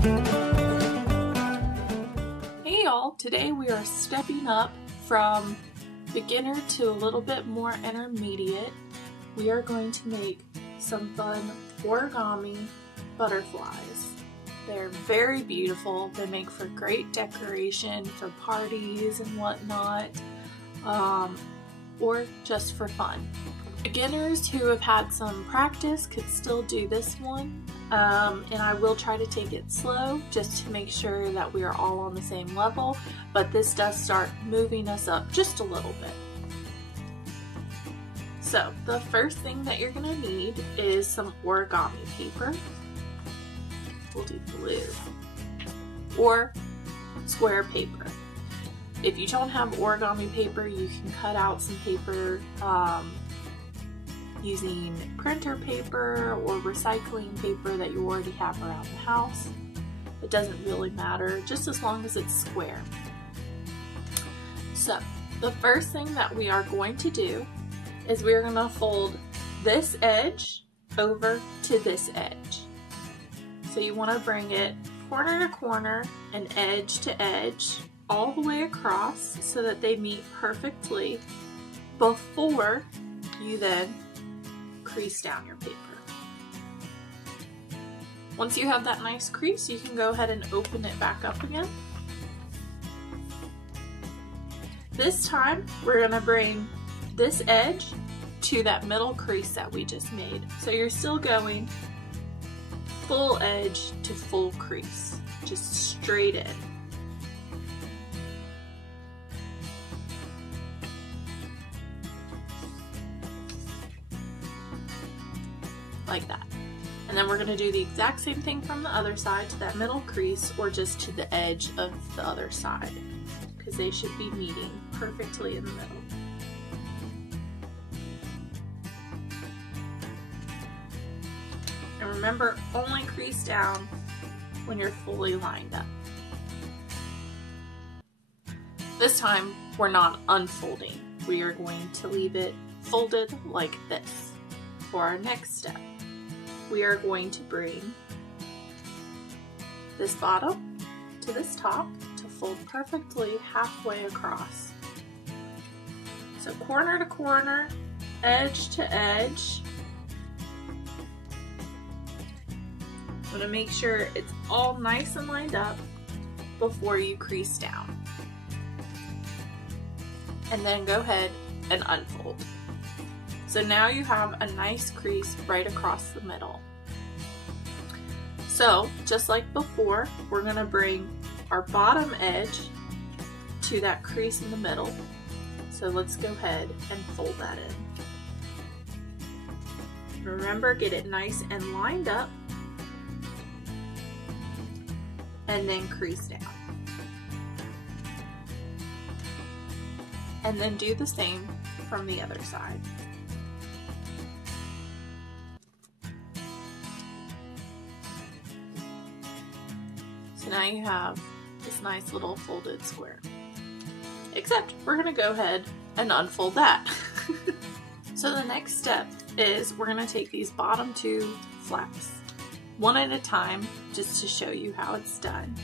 Hey y'all, today we are stepping up from beginner to a little bit more intermediate. We are going to make some fun origami butterflies. They're very beautiful. They make for great decoration for parties and whatnot, or just for fun. Beginners who have had some practice could still do this one, and I will try to take it slow just to make sure that we are all on the same level, but this does start moving us up just a little bit. So the first thing that you're going to need is some origami paper. We'll do blue or square paper. If you don't have origami paper, you can cut out some paper using printer paper or recycling paper that you already have around the house. It doesn't really matter, just as long as it's square. So the first thing that we are going to do is we're going to fold this edge over to this edge. So you want to bring it corner to corner and edge to edge all the way across so that they meet perfectly before you then crease down your paper. Once you have that nice crease, you can go ahead and open it back up again. This time, we're going to bring this edge to that middle crease that we just made. So you're still going full edge to full crease, just straight in. Like that. And then we're going to do the exact same thing from the other side to that middle crease, or just to the edge of the other side, because they should be meeting perfectly in the middle. And remember, only crease down when you're fully lined up. This time, we're not unfolding. We are going to leave it folded like this. For our next step, we are going to bring this bottom to this top to fold perfectly halfway across. So corner to corner, edge to edge. I'm going to make sure it's all nice and lined up before you crease down. And then go ahead and unfold. So now you have a nice crease right across the middle. So just like before, we're going to bring our bottom edge to that crease in the middle. So let's go ahead and fold that in. Remember, get it nice and lined up, and then crease down. And then do the same from the other side. So now you have this nice little folded square. Except we're going to go ahead and unfold that. So the next step is we're going to take these bottom two flaps one at a time, just to show you how it's done.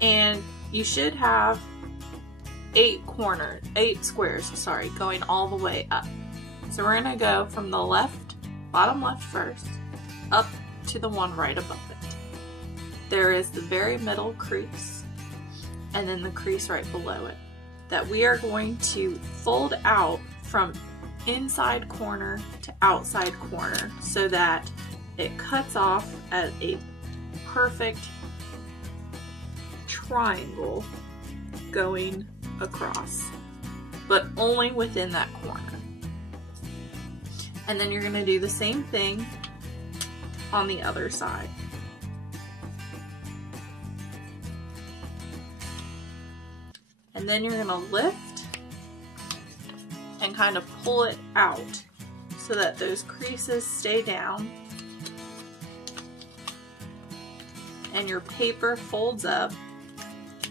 And you should have 8 squares, going all the way up. So we're going to go from the left, bottom left first, up to the one right above it. There is the very middle crease, and then the crease right below it, that we are going to fold out from inside corner to outside corner so that it cuts off at a perfect triangle going across, but only within that corner. And then you're going to do the same thing on the other side. And then you're going to lift and kind of pull it out so that those creases stay down and your paper folds up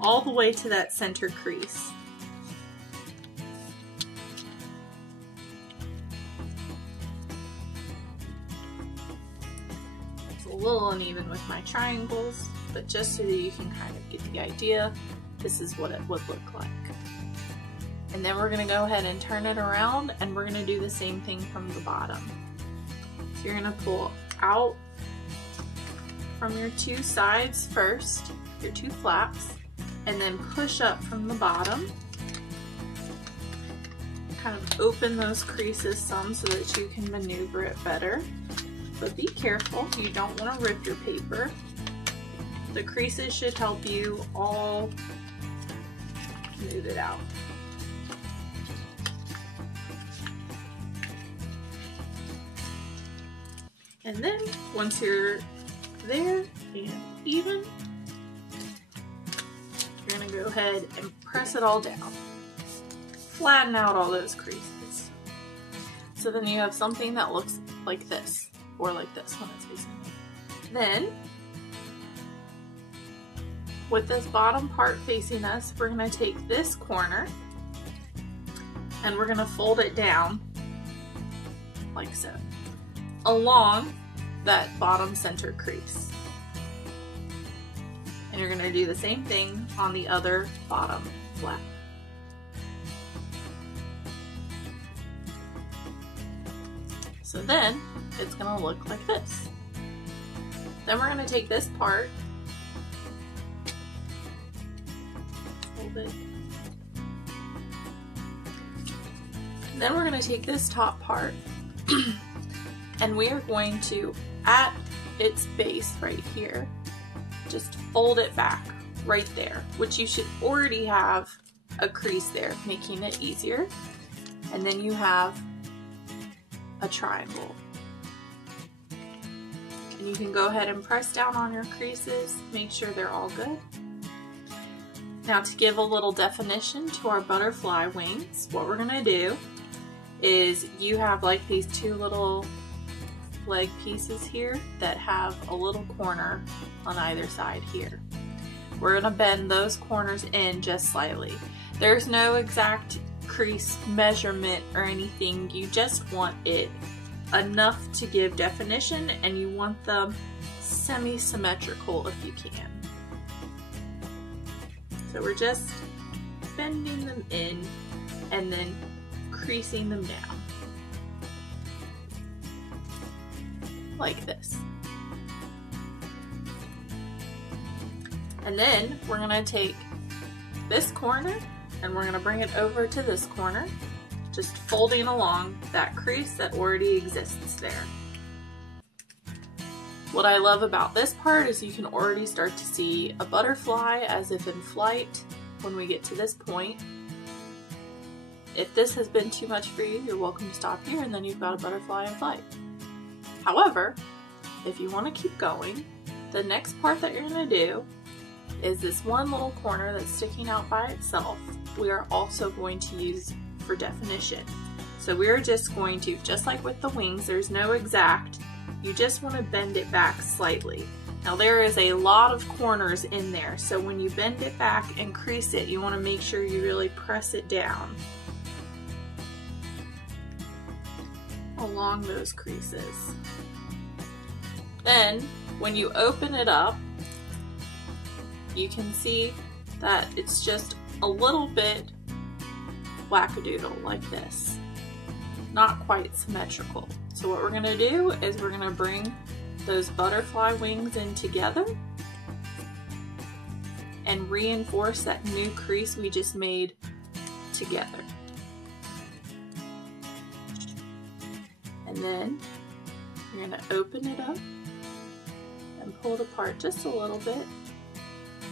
all the way to that center crease. It's a little uneven with my triangles, but just so that you can kind of get the idea, this is what it would look like. And then we're going to go ahead and turn it around, and we're going to do the same thing from the bottom. So you're going to pull out from your two sides first, your two flaps, and then push up from the bottom. Kind of open those creases some so that you can maneuver it better. But be careful, you don't want to rip your paper. The creases should help you all smooth it out. And then once you're there and even, you're going to go ahead and press it all down. Flatten out all those creases. So then you have something that looks like this, or like this when it's facing you. Then, with this bottom part facing us, we're going to take this corner and we're going to fold it down like so, along that bottom center crease. And you're going to do the same thing on the other bottom flap. So then it's going to look like this. Then we're going to take this part, fold it, and then we're going to take this top part and we are going to, at its base right here, just fold it back right there, which you should already have a crease there, making it easier. And then you have a triangle. And you can go ahead and press down on your creases, make sure they're all good. Now, to give a little definition to our butterfly wings, what we're gonna do is you have like these two little leg pieces here that have a little corner on either side here. We're gonna bend those corners in just slightly. There's no exact crease measurement or anything, you just want it enough to give definition, and you want them semi-symmetrical if you can. So we're just bending them in and then creasing them down like this. And then we're going to take this corner and we're going to bring it over to this corner, just folding along that crease that already exists there. What I love about this part is you can already start to see a butterfly as if in flight when we get to this point. If this has been too much for you, you're welcome to stop here and then you've got a butterfly in flight. However, if you want to keep going, the next part that you're going to do is this one little corner that's sticking out by itself. We are also going to use for definition. So we're just going to, just like with the wings, there's no exact, you just want to bend it back slightly. Now there is a lot of corners in there, so when you bend it back and crease it, you want to make sure you really press it down along those creases. Then when you open it up, you can see that it's just a little bit wackadoodle like this, not quite symmetrical. So what we're going to do is we're going to bring those butterfly wings in together and reinforce that new crease we just made together. And then you're going to open it up and pull it apart just a little bit,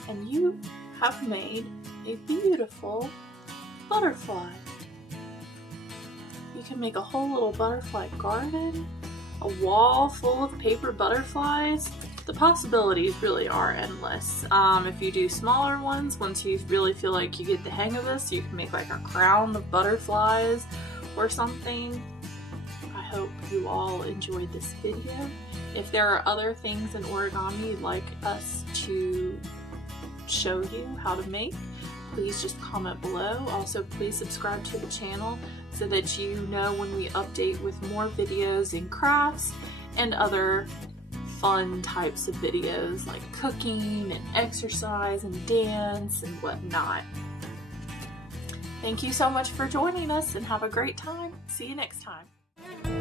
and you have made a beautiful butterfly. You can make a whole little butterfly garden, a wall full of paper butterflies. The possibilities really are endless. If you do smaller ones, once you really feel like you get the hang of this, you can make like a crown of butterflies or something. I hope you all enjoyed this video. If there are other things in origami you'd like us to show you how to make, please just comment below. Also, please subscribe to the channel so that you know when we update with more videos in crafts and other fun types of videos like cooking and exercise and dance and whatnot. Thank you so much for joining us and have a great time. See you next time.